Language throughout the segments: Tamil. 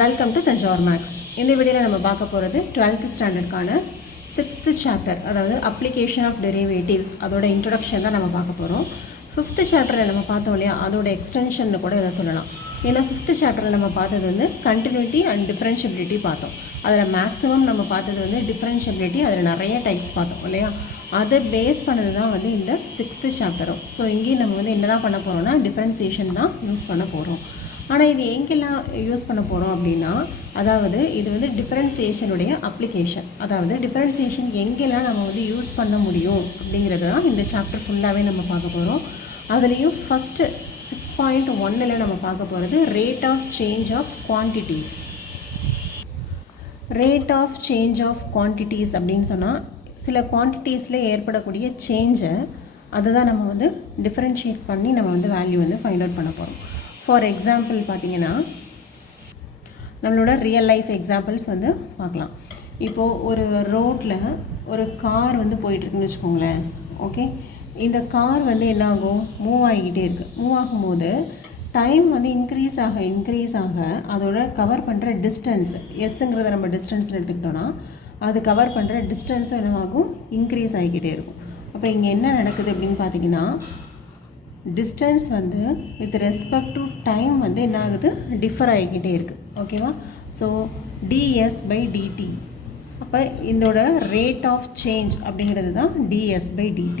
Welcome to Thanjavur maths. இந்த வீடியோவில் நம்ம பார்க்க போகிறது 12th ஸ்டாண்டர்டுக்கான 6th சாப்டர், அதாவது அப்ளிகேஷன் ஆஃப் டெரிவேட்டிவ்ஸ், அதோட இன்ட்ரொடக்ஷன் தான் நம்ம பார்க்க போகிறோம். 5th சாப்டரில் நம்ம பார்த்தோம் இல்லையா, அதோட எக்ஸ்டென்ஷன் கூட இதை சொல்லலாம். ஏன்னா 5th சாப்டரில் நம்ம பார்த்தது வந்து கண்டினியூட்டி அண்ட் டிஃப்ரென்ஷியபிலிட்டி பார்த்தோம். அதில் மேக்ஸிமம் நம்ம பார்த்தது வந்து டிஃப்ரென்ஷியபிலிட்டி, அதில் நிறைய டைப்ஸ் பார்த்தோம் இல்லையா. அதை பேஸ் பண்ணது தான் வந்து இந்த 6th சாப்டரும். ஸோ இங்கேயும் நம்ம வந்து என்ன தான் பண்ண போகிறோம்னா டிஃப்ரென்சியேஷன் தான் யூஸ் பண்ண போகிறோம். ஆனால் இது எங்கெல்லாம் யூஸ் பண்ண போகிறோம் அப்படின்னா, அதாவது இது வந்து டிஃபரன்சியேஷனுடைய அப்ளிகேஷன், அதாவது டிஃபரன்சியேஷன் எங்கெல்லாம் நம்ம வந்து யூஸ் பண்ண முடியும் அப்படிங்கிறது தான் இந்த சாப்டர் ஃபுல்லாகவே நம்ம பார்க்க போகிறோம். அதுலேயும் ஃபஸ்ட்டு 6.1 நம்ம பார்க்க போகிறது rate of change of quantities. Rate of change of quantities அப்படின்னு சொன்னால் சில குவான்டிட்டிஸில் ஏற்படக்கூடிய சேஞ்சை அதுதான் நம்ம வந்து டிஃப்ரென்ஷியேட் பண்ணி நம்ம வந்து வேல்யூ வந்து ஃபைண்ட் அவுட் பண்ண போகிறோம். ஃபார் எக்ஸாம்பிள் பார்த்திங்கன்னா, நம்மளோட ரியல் லைஃப் எக்ஸாம்பிள்ஸ் வந்து பார்க்கலாம். இப்போது ஒரு ரோட்டில் ஒரு கார் வந்து போயிட்டுருக்குன்னு வச்சுக்கோங்களேன். ஓகே, இந்த கார் வந்து என்ன ஆகும், மூவ் ஆகிக்கிட்டே இருக்குது. மூவ் ஆகும்போது டைம் வந்து இன்க்ரீஸ் ஆக அதோட கவர் பண்ணுற டிஸ்டன்ஸ், எஸ்ஸுங்கிறத நம்ம டிஸ்டன்ஸில் எடுத்துக்கிட்டோன்னா அது கவர் பண்ணுற டிஸ்டன்ஸும் என்னவாகும், இன்க்ரீஸ் ஆகிக்கிட்டே இருக்கும். அப்போ இங்கே என்ன நடக்குது அப்படின்னு பார்த்தீங்கன்னா, டிஸ்டன்ஸ் வந்து வித் ரெஸ்பெக்ட் டு டைம் வந்து என்ன ஆகுது, டிஃபர் ஆகிக்கிட்டே இருக்குது. ஓகேவா? So ds/dt. அப்போ இதோட ரேட் ஆஃப் சேஞ்ச் அப்படிங்கிறது தான் ds/dt.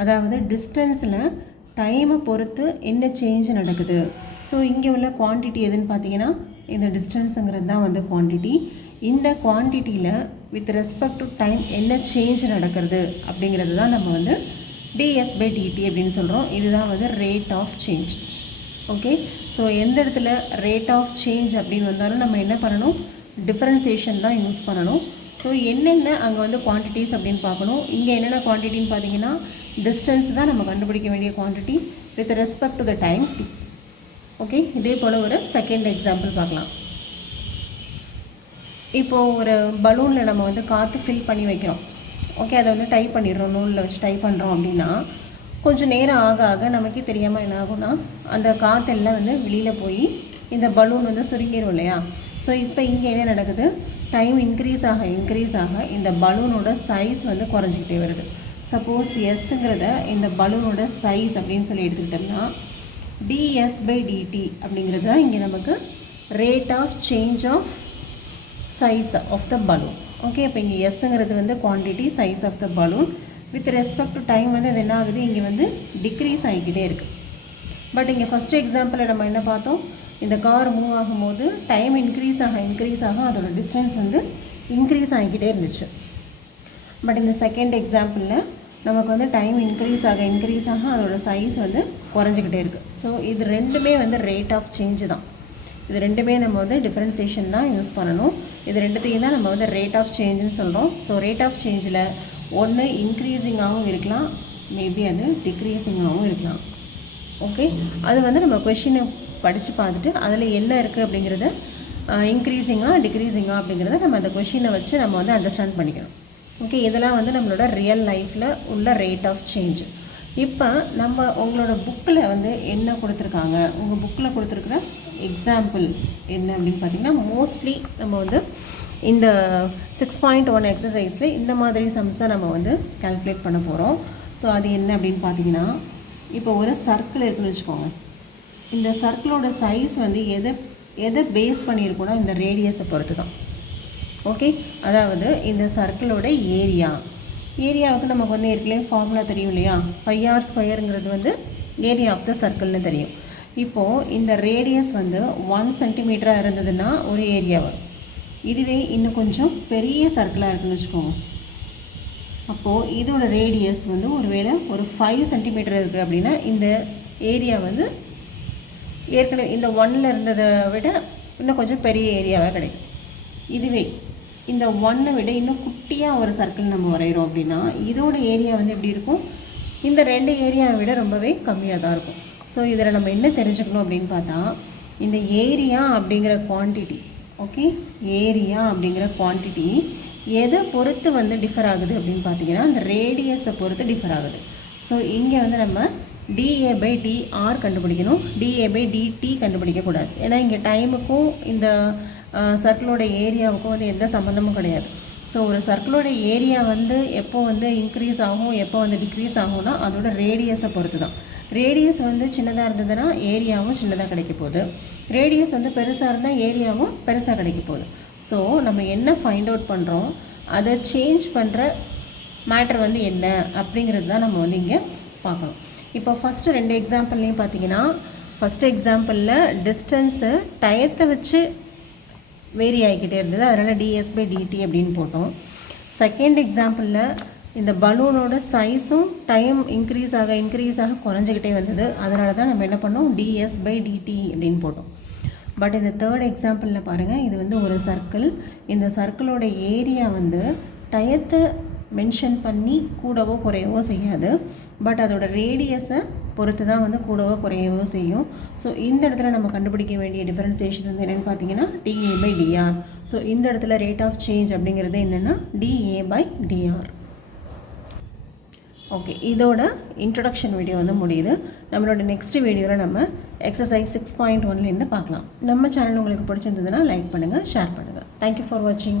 அதாவது டிஸ்டன்ஸில் டைமை பொறுத்து என்ன சேஞ்ச் நடக்குது. ஸோ இங்கே உள்ள குவான்டிட்டி எதுன்னு பார்த்தீங்கன்னா, இந்த டிஸ்டன்ஸுங்கிறது தான் வந்து குவான்டிட்டி. இந்த குவான்டிட்டியில் வித் ரெஸ்பெக்ட் டு டைம் என்ன சேஞ்ச் நடக்கிறது அப்படிங்கிறது தான் நம்ம வந்து ds/dt அப்படின்னு சொல்கிறோம். இதுதான் வந்து rate of change. Okay, so எந்த இடத்துல ரேட் ஆஃப் சேஞ்ச் அப்படின்னு வந்தாலும் நம்ம என்ன பண்ணணும், டிஃபரன்சியேஷன் தான் யூஸ் பண்ணணும். ஸோ என்னென்ன அங்கே வந்து குவான்டிட்டிஸ் அப்படின்னு பார்க்கணும். இங்கே என்னென்ன குவான்டிட்டின்னு பார்த்தீங்கன்னா, டிஸ்டன்ஸ் தான் நம்ம கண்டுபிடிக்க வேண்டிய quantity with respect to the time t. Okay, இதே போல் ஒரு செகண்ட் எக்ஸாம்பிள் பார்க்கலாம். இப்போது ஒரு பலூனில் நம்ம வந்து காற்று ஃபில் பண்ணி வைக்கிறோம். ஓகே, அதை வந்து டைப் பண்ணிடுறோம், நூலில் வச்சு டைப் பண்ணுறோம் அப்படின்னா கொஞ்சம் நேரம் ஆக நமக்கே தெரியாமல் என்ன ஆகும்னா அந்த காற்றெல்லாம் வந்து வெளியில் போய் இந்த பலூன் வந்து சுருங்கிடும் இல்லையா. ஸோ இப்போ இங்கே என்ன நடக்குது, டைம் இன்க்ரீஸ் ஆக இந்த பலூனோட சைஸ் வந்து குறைஞ்சிக்கிட்டே வருது. சப்போஸ் எஸ்ஸுங்கிறத இந்த பலூனோட சைஸ் அப்படின்னு சொல்லி எடுத்துக்கிட்டோம்னா ds/dt அப்படிங்கிறது தான் இங்கே நமக்கு rate of change of size of the balloon. Okay, இப்போ இங்கே எஸ்ஸுங்கிறது வந்து quantity, size of the balloon. With respect to time வந்து அது என்ன ஆகுது, இங்கே வந்து டிக்ரீஸ் ஆகிக்கிட்டே இருக்குது. பட் இங்கே ஃபஸ்ட்டு எக்ஸாம்பிளில் நம்ம என்ன பார்த்தோம், இந்த கார் மூவ் ஆகும்போது டைம் இன்க்ரீஸ் ஆக அதோட டிஸ்டன்ஸ் வந்து இன்க்ரீஸ் ஆகிக்கிட்டே இருந்துச்சு. பட் இந்த செகண்ட் எக்ஸாம்பிளில் நமக்கு வந்து டைம் இன்க்ரீஸ் ஆக அதோட சைஸ் வந்து குறைஞ்சிக்கிட்டே இருக்குது. ஸோ இது ரெண்டுமே வந்து ரேட் ஆஃப் சேஞ்சு தான். இது ரெண்டுமே நம்ம வந்து டிஃப்ரென்சியேஷன் தான் யூஸ் பண்ணணும். இது ரெண்டுத்தையும் தான் நம்ம வந்து ரேட் ஆஃப் சேஞ்சுன்னு சொல்கிறோம். ஸோ ரேட் ஆஃப் சேஞ்சில் ஒன்று இன்க்ரீஸிங்காகவும் இருக்கலாம், மேபி அது டிக்ரீஸிங்காகவும் இருக்கலாம். ஓகே, அது வந்து நம்ம கொஷினை படித்து பார்த்துட்டு அதில் என்ன இருக்குது அப்படிங்கிறத இன்க்ரீஸிங்காக டிக்ரீஸிங்காக அப்படிங்கிறத நம்ம அந்த கொஷினை வச்சு நம்ம வந்து அண்டர்ஸ்டாண்ட் பண்ணிக்கணும். ஓகே, இதெல்லாம் வந்து நம்மளோட ரியல் லைஃப்பில் உள்ள ரேட் ஆஃப் சேஞ்ச். இப்போ நம்ம உங்களோட புக்கில் வந்து என்ன கொடுத்துருக்காங்க, உங்கள் புக்கில் கொடுத்துருக்குற எக்ஸாம்பிள் என்ன அப்படின்னு பார்த்தீங்கன்னா, மோஸ்ட்லி நம்ம வந்து இந்த 6.1 எக்ஸசைஸில் இந்த மாதிரி சம்ஸ் தான் நம்ம வந்து கால்குலேட் பண்ண போகிறோம். ஸோ அது என்ன அப்படின்னு பார்த்தீங்கன்னா, இப்போ ஒரு சர்க்கிள் இருக்குன்னு வச்சுக்கோங்க. இந்த சர்க்கிளோட சைஸ் வந்து எதை பேஸ் பண்ணியிருக்கோன்னா இந்த ரேடியஸை பொறுத்து தான். ஓகே, அதாவது இந்த சர்க்கிளோட ஏரியாவுக்கு நமக்கு வந்து ஏற்கனவே ஃபார்முலா தெரியும் இல்லையா, πr² வந்து ஏரியா ஆஃப் த சர்க்கிள்னு தெரியும். இப்போது இந்த ரேடியஸ் வந்து 1 சென்டிமீட்டராக இருந்ததுன்னா ஒரு ஏரியா வரும். இதுவே இன்னும் கொஞ்சம் பெரிய சர்க்கிளாக இருக்குன்னு வச்சுக்கோங்க. அப்போது இதோட ரேடியஸ் வந்து ஒருவேளை ஒரு 5 சென்டிமீட்டர் இருக்குது அப்படின்னா இந்த ஏரியா வந்து ஏற்கனவே இந்த 1ல் இருந்ததை விட இன்னும் கொஞ்சம் பெரிய ஏரியாவாக கிடைக்கும். இதுவே இந்த 1 விட இன்னும் குட்டியாக ஒரு சர்க்கிள் நம்ம வரைகிறோம் அப்படின்னா இதோட ஏரியா வந்து எப்படி இருக்கும், இந்த 2 ஏரியாவை விட ரொம்பவே கம்மியாக தான் இருக்கும். ஸோ இதில் நம்ம என்ன தெரிஞ்சுக்கணும் அப்படின்னு பார்த்தா, இந்த ஏரியா அப்படிங்கிற குவான்டிட்டி, ஓகே, ஏரியா அப்படிங்கிற குவான்டிட்டி எதை பொறுத்து வந்து டிஃபர் ஆகுது அப்படின்னு பார்த்தீங்கன்னா அந்த ரேடியஸை பொறுத்து டிஃபர் ஆகுது. ஸோ இங்கே வந்து நம்ம dA/dr கண்டுபிடிக்கணும், dA/dt கண்டுபிடிக்கக்கூடாது. ஏன்னா இங்கே டைமுக்கும் இந்த சர்க்கிளோட ஏரியாவுக்கும் வந்து எந்த சம்மந்தமும் கிடையாது. ஸோ ஒரு சர்க்கிளோட ஏரியா வந்து எப்போ வந்து இன்க்ரீஸ் ஆகும், எப்போ வந்து டிக்ரீஸ் ஆகும்னா அதோட ரேடியஸை பொறுத்து தான். ரேடியஸ் வந்து சின்னதாக இருந்ததுன்னா ஏரியாவும் சின்னதாக கிடைக்க போகுது, ரேடியஸ் வந்து பெருசாக இருந்தால் ஏரியாவும் பெருசாக கிடைக்க போகுது. ஸோ நம்ம என்ன ஃபைண்ட் அவுட் பண்ணுறோம், அதை சேஞ்ச் பண்ணுற மேட்டர் வந்து என்ன அப்படிங்கிறது தான் நம்ம வந்து இங்கே பார்க்கணும். இப்போ ஃபஸ்ட்டு 2 எக்ஸாம்பிள்லேயும் பார்த்தீங்கன்னா, ஃபஸ்ட்டு எக்ஸாம்பிளில் டிஸ்டன்ஸு டயத்தை வச்சு வேரி ஆகிக்கிட்டே இருந்தது, அதனால் ds/dt அப்படின்னு போட்டோம். செகண்ட் எக்ஸாம்பிளில் இந்த பலூனோட சைஸும் டைம் இன்க்ரீஸ் ஆக குறைஞ்சிக்கிட்டே வந்தது, அதனால தான் நம்ம என்ன பண்ணோம், ds/dt அப்படின்னு போட்டோம். பட் இந்த தேர்ட் எக்ஸாம்பிளில் பாருங்கள், இது வந்து ஒரு சர்க்கிள். இந்த சர்க்கிளோட ஏரியா வந்து டயத்தை மென்ஷன் பண்ணி கூடவோ குறையவோ செய்யாது, பட் அதோட ரேடியஸை பொறுத்து தான் வந்து கூடவோ குறையவோ செய்யும். ஸோ இந்த இடத்துல நம்ம கண்டுபிடிக்க வேண்டிய டிஃபரன்சியேஷன் வந்து என்னென்னு பார்த்தீங்கன்னா dA/dr. ஸோ இந்த இடத்துல ரேட் ஆஃப் சேஞ்ச் அப்படிங்கிறது என்னென்னா dA/dr. ஓகே, இதோட இன்ட்ரடக்ஷன் வீடியோ வந்து முடியுது. நம்மளோட நெக்ஸ்ட் வீடியோவில் நம்ம எக்ஸசைஸ் 6.1லேருந்து பார்க்கலாம். நம்ம சேனல் உங்களுக்கு பிடிச்சிருந்ததுன்னா லைக் பண்ணுங்கள், ஷேர் பண்ணுங்கள். தேங்க்யூ ஃபார் வாட்சிங்.